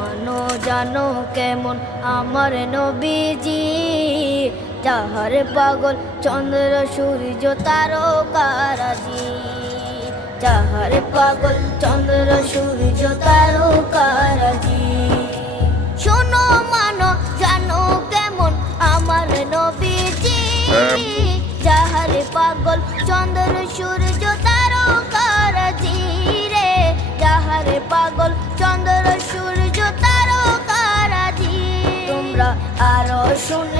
মানো জানো কেমন আমার নবীজি, যাহার পাগল চন্দ্র সূর্য তারকারাজি, যাহার পাগল চন্দ্র সূর্য তারকারাজি। শোনো মানো জানো কেমন আমার নবীজি, যাহার পাগল চন্দ্র সূর্য তারকারাজি রে, যাহার পাগল চন্দ্র সূর্য তারকারাজি। তোমরা আরো শুনে